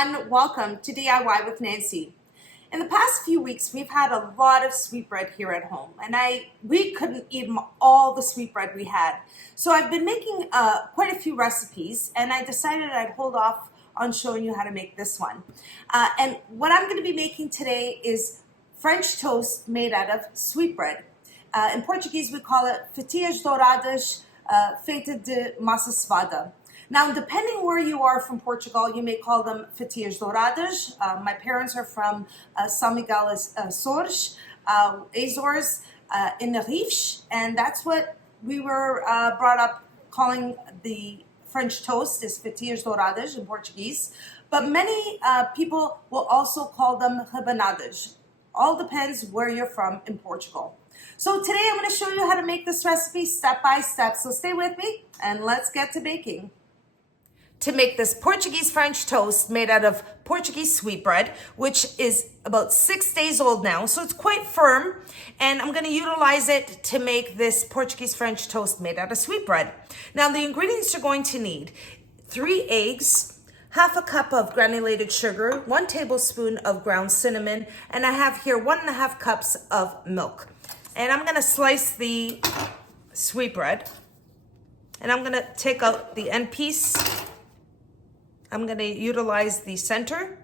everyone, welcome to DIY with Nancy. In the past few weeks, we've had a lot of sweetbread here at home, and we couldn't eat all the sweetbread we had. So I've been making quite a few recipes, and I decided I'd hold off on showing you how to make this one. And what I'm going to be making today is French toast made out of sweetbread. In Portuguese, we call it Fatias Douradas de Massa Sovada. Now, depending where you are from Portugal, you may call them Fatias Douradas. My parents are from São Miguel Açores, Azores, in the Rifes, and that's what we were brought up calling the French toast is Fatias Douradas in Portuguese. But many people will also call them Rabanadas. All depends where you're from in Portugal. So today I'm going to show you how to make this recipe step by step. So stay with me and let's get to baking. To make this Portuguese French toast made out of Portuguese sweetbread, which is about 6 days old now, so it's quite firm, and I'm going to utilize it to make this Portuguese French toast made out of sweetbread. Now the ingredients you're going to need: 3 eggs, half a cup of granulated sugar, 1 tablespoon of ground cinnamon, and I have here 1.5 cups of milk. And I'm going to slice the sweetbread, and I'm going to take out the end piece. I'm going to utilize the center,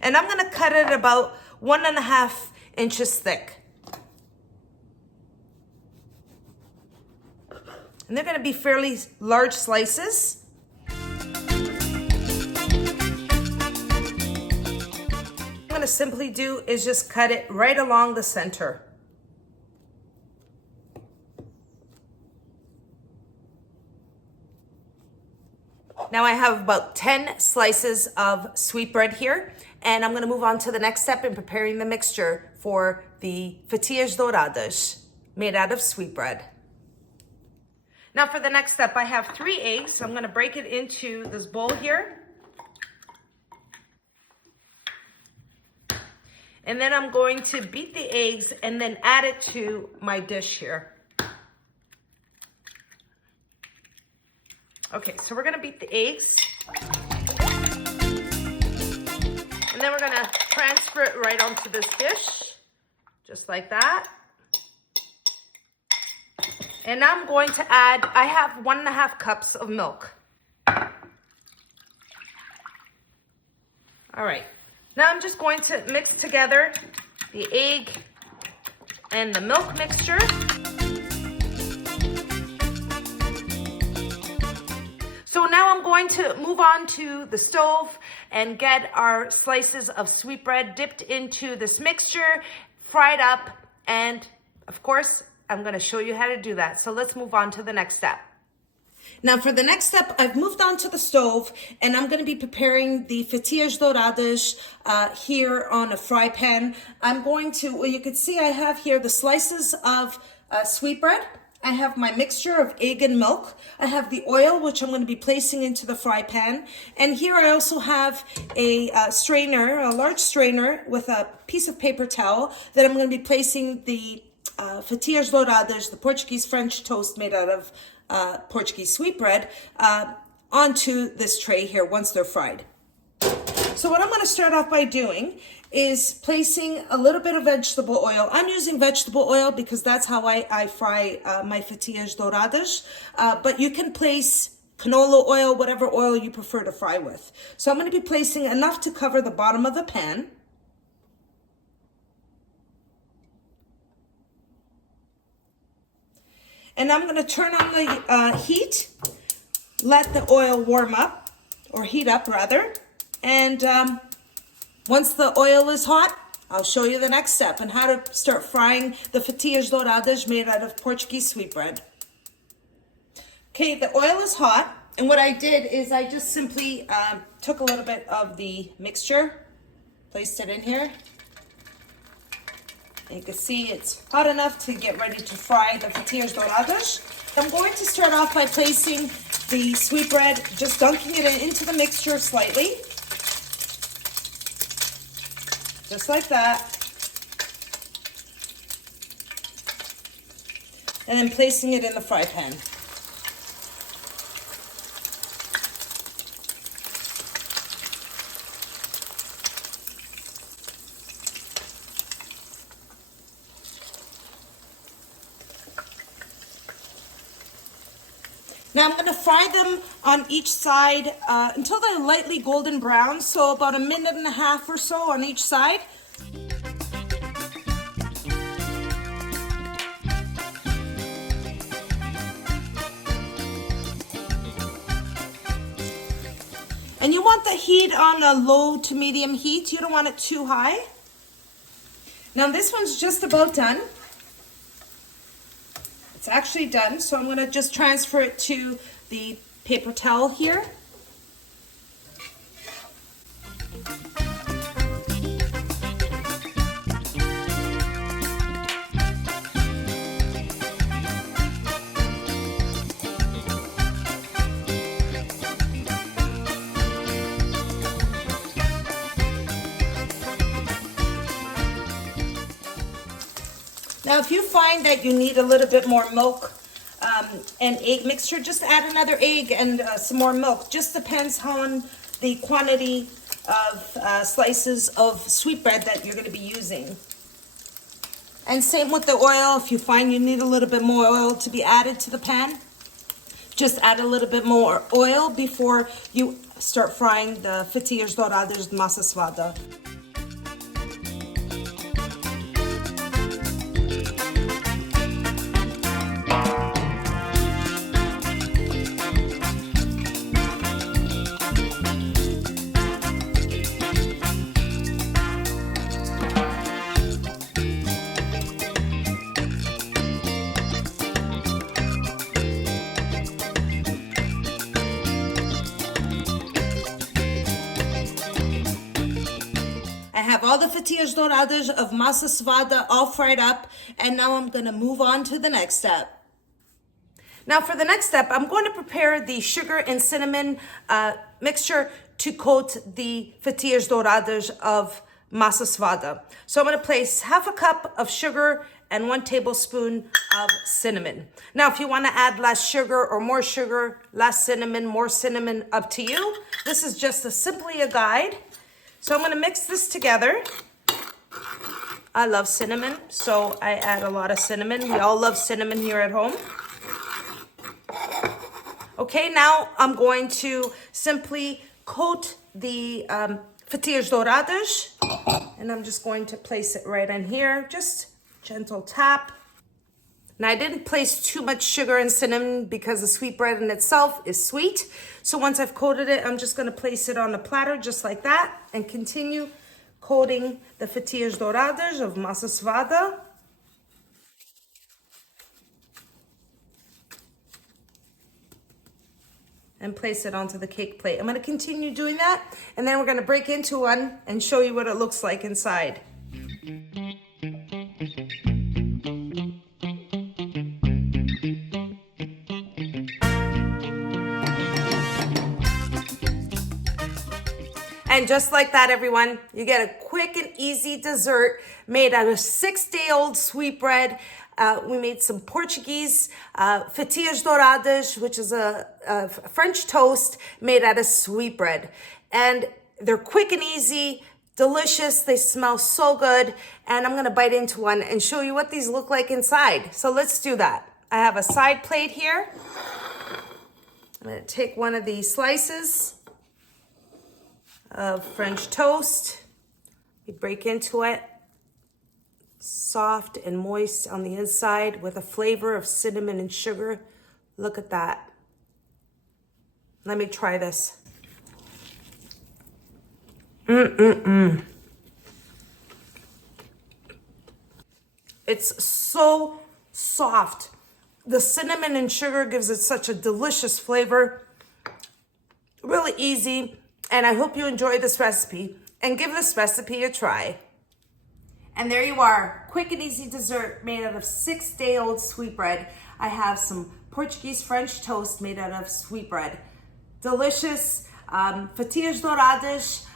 and I'm going to cut it about 1.5 inches thick. And they're going to be fairly large slices. What I'm going to simply do is just cut it right along the center. Now I have about 10 slices of sweetbread here, and I'm going to move on to the next step in preparing the mixture for the Fatias Douradas made out of sweetbread. Now for the next step, I have 3 eggs, so I'm going to break it into this bowl here. And then I'm going to beat the eggs and then add it to my dish here. Okay, so we're gonna beat the eggs. And then we're gonna transfer it right onto this dish, just like that. And now I'm going to add, I have 1.5 cups of milk. All right, now I'm just going to mix together the egg and the milk mixture. So now I'm going to move on to the stove and get our slices of sweetbread dipped into this mixture, fried up, and of course, I'm going to show you how to do that. So let's move on to the next step. Now for the next step, I've moved on to the stove, and I'm going to be preparing the Fatias Douradas here on a fry pan. I'm going to, well, you can see I have here the slices of sweetbread. I have my mixture of egg and milk. I have the oil, which I'm going to be placing into the fry pan. And here I also have a strainer, a large strainer with a piece of paper towel that I'm going to be placing the Fatias Douradas, the Portuguese French toast made out of Portuguese sweetbread, onto this tray here once they're fried. So what I'm going to start off by doing is placing a little bit of vegetable oil. I'm using vegetable oil because that's how I fry my Fatias Douradas, but you can place canola oil, whatever oil you prefer to fry with. So I'm going to be placing enough to cover the bottom of the pan. And I'm going to turn on the heat, let the oil warm up, or heat up rather, and once the oil is hot, I'll show you the next step and how to start frying the Fatias Douradas made out of Portuguese sweetbread. Okay, the oil is hot, and what I did is I just simply took a little bit of the mixture, placed it in here. And you can see it's hot enough to get ready to fry the Fatias Douradas. I'm going to start off by placing the sweetbread, just dunking it into the mixture slightly. Just like that. And then placing it in the fry pan. Now I'm gonna fry them on each side until they're lightly golden brown, so about 1.5 minutes or so on each side. And you want the heat on a low to medium heat. You don't want it too high. Now this one's just about done. It's actually done, so I'm going to just transfer it to the paper towel here. Now, if you find that you need a little bit more milk and egg mixture, just add another egg and some more milk. Just depends on the quantity of slices of sweetbread that you're going to be using. And same with the oil. If you find you need a little bit more oil to be added to the pan, just add a little bit more oil before you start frying the Fatias Douradas de Massa Sovada. I have all the Fatias Douradas of Massa Sovada all fried up, and now I'm going to move on to the next step. Now for the next step, I'm going to prepare the sugar and cinnamon mixture to coat the Fatias Douradas of Massa Sovada. So I'm going to place 1/2 cup of sugar and 1 tablespoon of cinnamon. Now, if you want to add less sugar or more sugar, less cinnamon, more cinnamon, up to you. This is just simply a guide. So I'm going to mix this together. I love cinnamon, so I add a lot of cinnamon. We all love cinnamon here at home. Okay, now I'm going to simply coat the Fatias Douradas, and I'm just going to place it right in here. Just gentle tap. Now I didn't place too much sugar and cinnamon because the sweetbread in itself is sweet. So once I've coated it, I'm just going to place it on a platter just like that and continue coating the Fatias Douradas of Massa Sovada. And place it onto the cake plate. I'm going to continue doing that, and then we're going to break into one and show you what it looks like inside. And just like that, everyone, you get a quick and easy dessert made out of 6-day-old sweetbread. We made some Portuguese Fatias Douradas, which is a French toast made out of sweetbread. And they're quick and easy, delicious. They smell so good. And I'm going to bite into one and show you what these look like inside. So let's do that. I have a side plate here. I'm going to take one of these slices of French toast. We break into it. Soft and moist on the inside with a flavor of cinnamon and sugar. Look at that. Let me try this. It's so soft. The cinnamon and sugar gives it such a delicious flavor. Really easy. And I hope you enjoy this recipe and give this recipe a try. And there you are, quick and easy dessert made out of 6-day-old sweetbread. I have some Portuguese French toast made out of sweetbread. Delicious Fatias Douradas,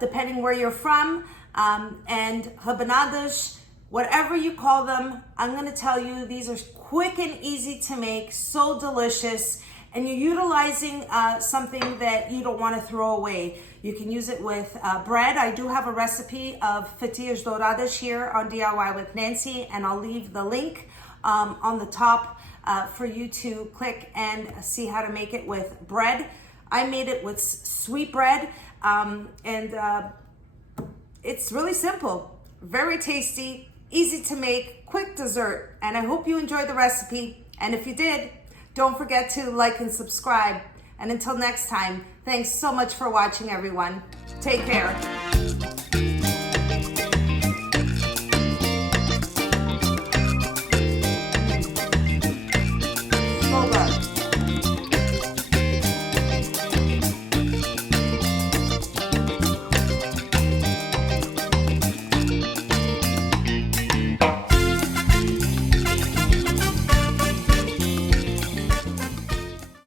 depending where you're from, and Rabanadas, whatever you call them. I'm gonna tell you, these are quick and easy to make, so delicious. And you're utilizing something that you don't want to throw away. You can use it with bread. I do have a recipe of Fatias Douradas here on DIY with Nancy, and I'll leave the link on the top for you to click and see how to make it with bread. I made it with sweet bread, it's really simple, very tasty, easy to make, quick dessert, and I hope you enjoyed the recipe. And if you did, don't forget to like and subscribe. And until next time, thanks so much for watching, everyone. Take care.